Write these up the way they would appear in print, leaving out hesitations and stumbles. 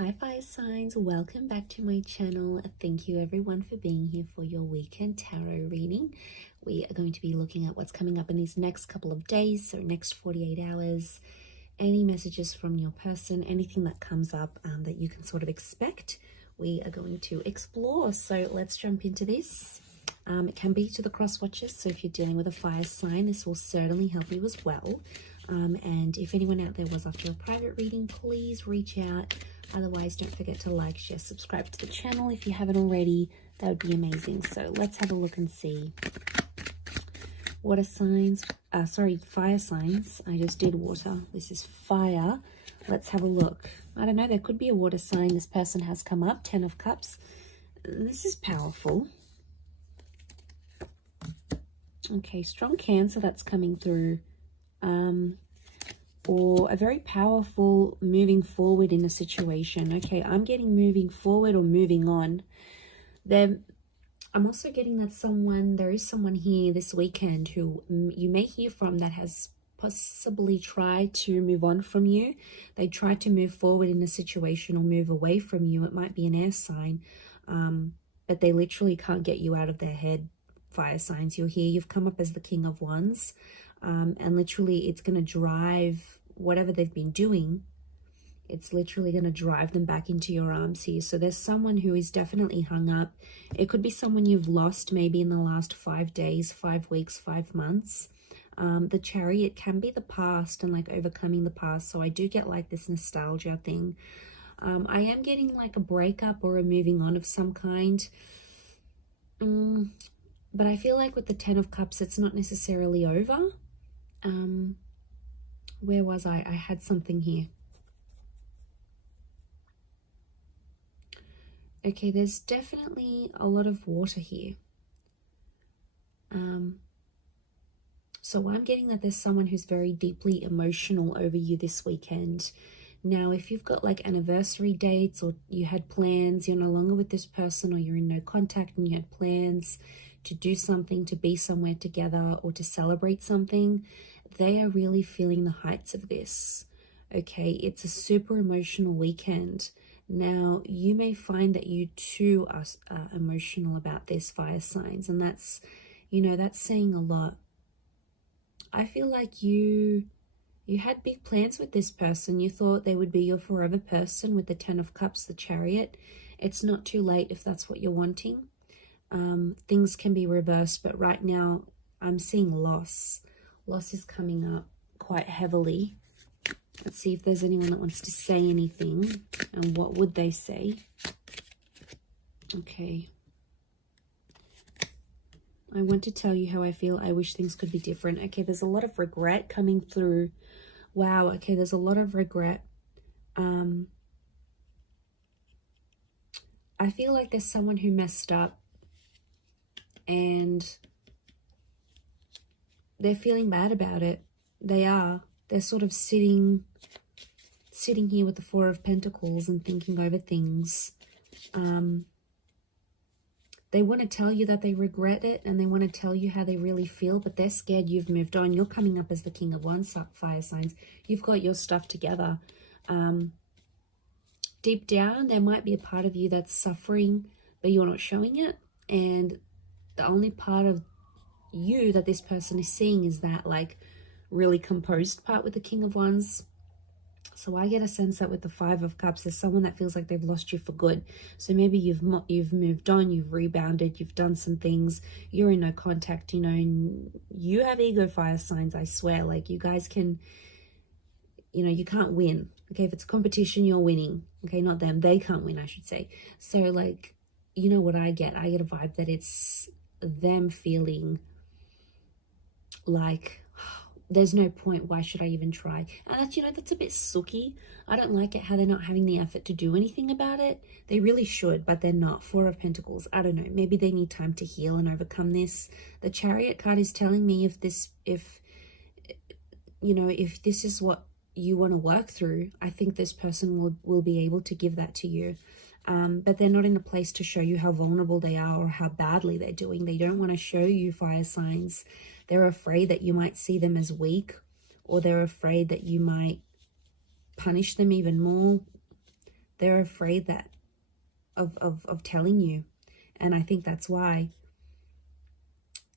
Hi fire signs, welcome back to my channel. Thank you everyone for being here for your weekend tarot reading. We are going to be looking at what's coming up in these next couple of days, so next 48 hours, any messages from your person, anything that comes up that you can sort of expect, we are going to explore. So let's jump into this. It can be to the cross watchers, so if you're dealing with a fire sign, this will certainly help you as well. And if anyone out there was after a private reading, please reach out. Otherwise, don't forget to like, share, subscribe to the channel if you haven't already. That would be amazing. So let's have a look and see. Water signs, fire signs. I just did water. This is fire. Let's have a look. I don't know, there could be a water sign. This person has come up, 10 of Cups. This is powerful. Okay, strong Cancer that's coming through. Or a very powerful moving forward in a situation. Okay, I'm getting moving forward or moving on. Then I'm also getting that there is someone here this weekend who you may hear from that has possibly tried to move on from you. They tried to move forward in a situation or move away from you. It might be an air sign, but they literally can't get you out of their head. Fire signs, you're here, you've come up as the King of Wands, and literally it's going to drive whatever they've been doing, it's literally going to drive them back into your arms here. So there's someone who is definitely hung up. It could be someone you've lost maybe in the last 5 days, 5 weeks, 5 months. The Chariot can be the past and like overcoming the past. So I do get like this nostalgia thing. I am getting like a breakup or a moving on of some kind. But I feel like with the 10 of Cups, it's not necessarily over. Where was I? I had something here. Okay, there's definitely a lot of water here. So I'm getting that there's someone who's very deeply emotional over you this weekend. Now, if you've got like anniversary dates or you had plans, you're no longer with this person, or you're in no contact and you had plans to do something, to be somewhere together or to celebrate something, they are really feeling the heights of this. Okay, it's a super emotional weekend. Now, you may find that you too are emotional about this, fire signs, and that's, that's saying a lot. I feel like you had big plans with this person. You thought they would be your forever person with the 10 of Cups, the Chariot. It's not too late if that's what you're wanting. Things can be reversed, but right now I'm seeing loss. Loss is coming up quite heavily. Let's see if there's anyone that wants to say anything, and what would they say? Okay. I want to tell you how I feel. I wish things could be different. Okay, there's a lot of regret coming through. Wow, okay, there's a lot of regret. I feel like there's someone who messed up and they're feeling bad about it. They are. They're sort of sitting here with the 4 of Pentacles and thinking over things. They want to tell you that they regret it and they want to tell you how they really feel, but they're scared you've moved on. You're coming up as the King of Wands, fire signs. You've got your stuff together. Deep down, there might be a part of you that's suffering, but you're not showing it. And the only part of you that this person is seeing is that like really composed part with the King of Wands. So I get a sense that with the 5 of Cups, there's someone that feels like they've lost you for good. So maybe you've moved on, you've rebounded, you've done some things, you're in no contact, and you have ego, fire signs, I swear. Like you guys can, you can't win. Okay, if it's a competition, you're winning. Okay, not them. They can't win, I should say. So like, what I get? I get a vibe that it's them feeling like there's no point, why should I even try? And that's a bit sooky. I don't like it how they're not having the effort to do anything about it. They really should, but they're not. 4 of Pentacles, I don't know, maybe they need time to heal and overcome this. The Chariot card is telling me if this is what you want to work through, I think this person will be able to give that to you. But they're not in a place to show you how vulnerable they are or how badly they're doing. They don't want to show you, fire signs. They're afraid that you might see them as weak, or they're afraid that you might punish them even more. They're afraid that of telling you. And I think that's why.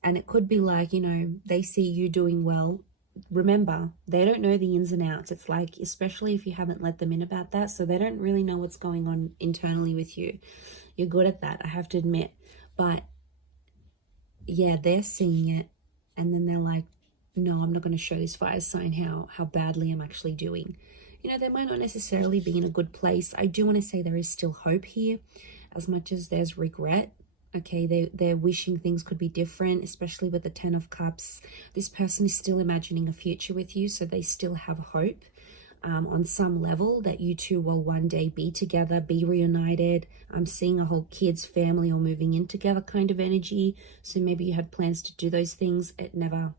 And it could be like, you know, they see you doing well. Remember, they don't know the ins and outs. It's like, especially if you haven't let them in about that, so they don't really know what's going on internally with you. You're good at that, I have to admit. But yeah, they're seeing it, and then they're like, no, I'm not going to show this fire sign how badly I'm actually doing. You know, they might not necessarily be in a good place. I do want to say there is still hope here, as much as there's regret. Okay, they're wishing things could be different, especially with the 10 of Cups. This person is still imagining a future with you, so they still have hope on some level that you two will one day be together, be reunited. I'm seeing a whole kids, family, or moving in together kind of energy. So maybe you had plans to do those things. It never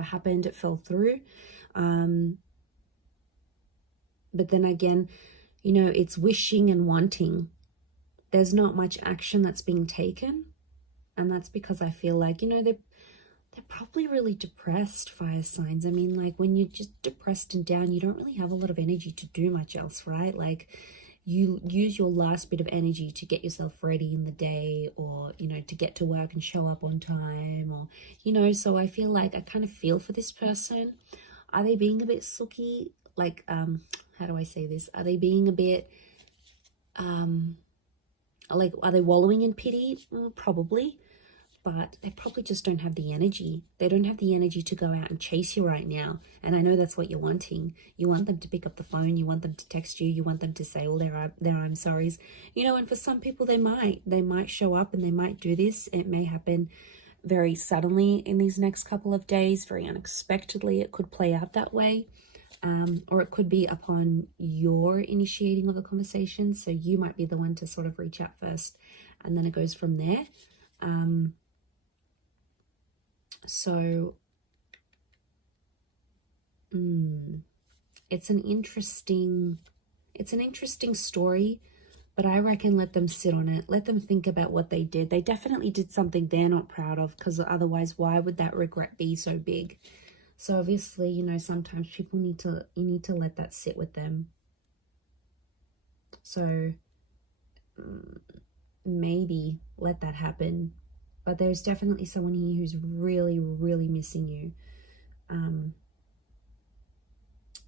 happened. It fell through. But then again, you know, it's wishing and wanting. There's not much action that's being taken, and that's because I feel like, you know, they're probably really depressed, fire signs. I mean, like, when you're just depressed and down, you don't really have a lot of energy to do much else, right? Like, you use your last bit of energy to get yourself ready in the day, or, you know, to get to work and show up on time, or, you know. So I feel like I kind of feel for this person. Are they being a bit sooky? Like, how do I say this? Are they being a bit like, are they wallowing in pity? Probably, but they probably just don't have the energy. They don't have the energy to go out and chase you right now. And I know that's what you're wanting. You want them to pick up the phone. You want them to text you. You want them to say all their I'm sorries. You know, and for some people, they might show up and they might do this. It may happen very suddenly in these next couple of days, very unexpectedly. It could play out that way. Or it could be upon your initiating of the conversation. So you might be the one to sort of reach out first, and then it goes from there. It's an interesting story, but I reckon let them sit on it. Let them think about what they did. They definitely did something they're not proud of, because otherwise, why would that regret be so big? So obviously, you know, sometimes people need to let that sit with them. So maybe let that happen. But there's definitely someone here who's really, really missing you.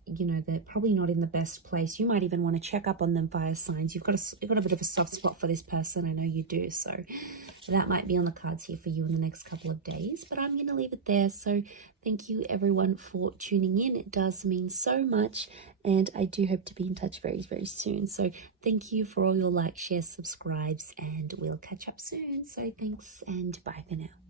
You know, they're probably not in the best place. You might even want to check up on them, fire signs. You've got a bit of a soft spot for this person. I know you do. So that might be on the cards here for you in the next couple of days. But I'm going to leave it there. So thank you, everyone, for tuning in. It does mean so much. And I do hope to be in touch very, very soon. So thank you for all your likes, shares, subscribes. And we'll catch up soon. So thanks, and bye for now.